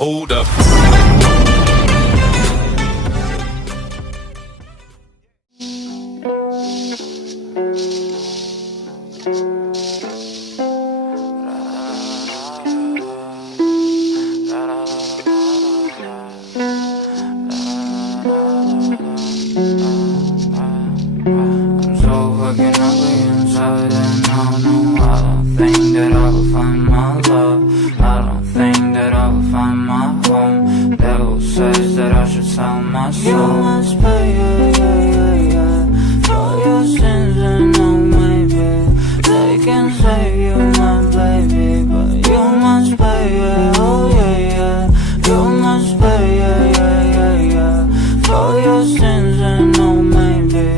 Hold up. I'm so fucking ugly inside, and I don't think that I will find my love. I don't think that I will find my home. Devil says that I should sell my soul. You must pay, for your sins, and no, maybe they can save you, my baby, but you must pay, oh yeah. You must pay, for your sins, and no, maybe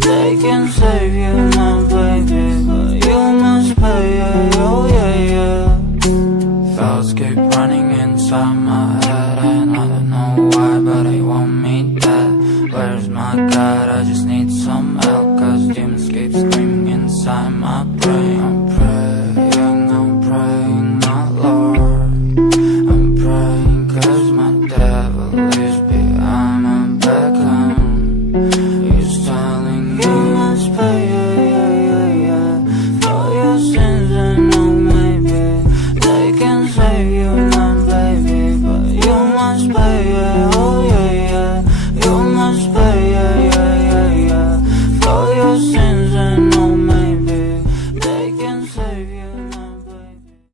they can save you, my baby, but you must pay, oh yeah. Thoughts keep running inside my head, and I don't know why, but I won't meet that. Where's my God? I just need some help, cause demons keep screaming inside my brain. I'm praying, my Lord. I'm praying cause my devil is behind my back home. He's telling you must pay, for your sins, and no, maybe they can save you, my baby, but you must pay.